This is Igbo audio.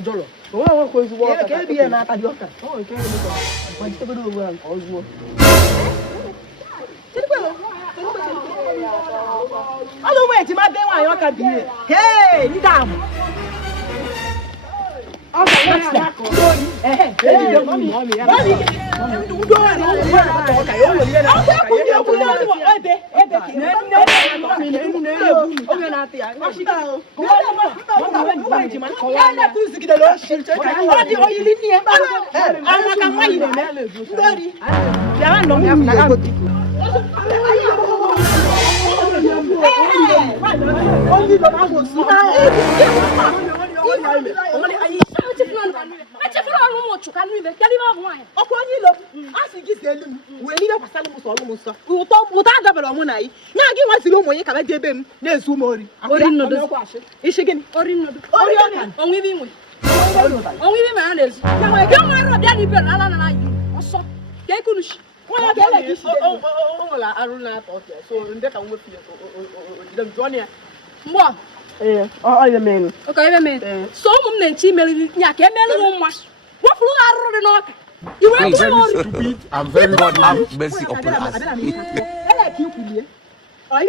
Jolo. Oh, I want to walk. Can't be an Atadioka. Oh, I can't look. What's the good one? I don't wait. My day, I can be here. Hey, you down. I'm very God have mercy upon us. I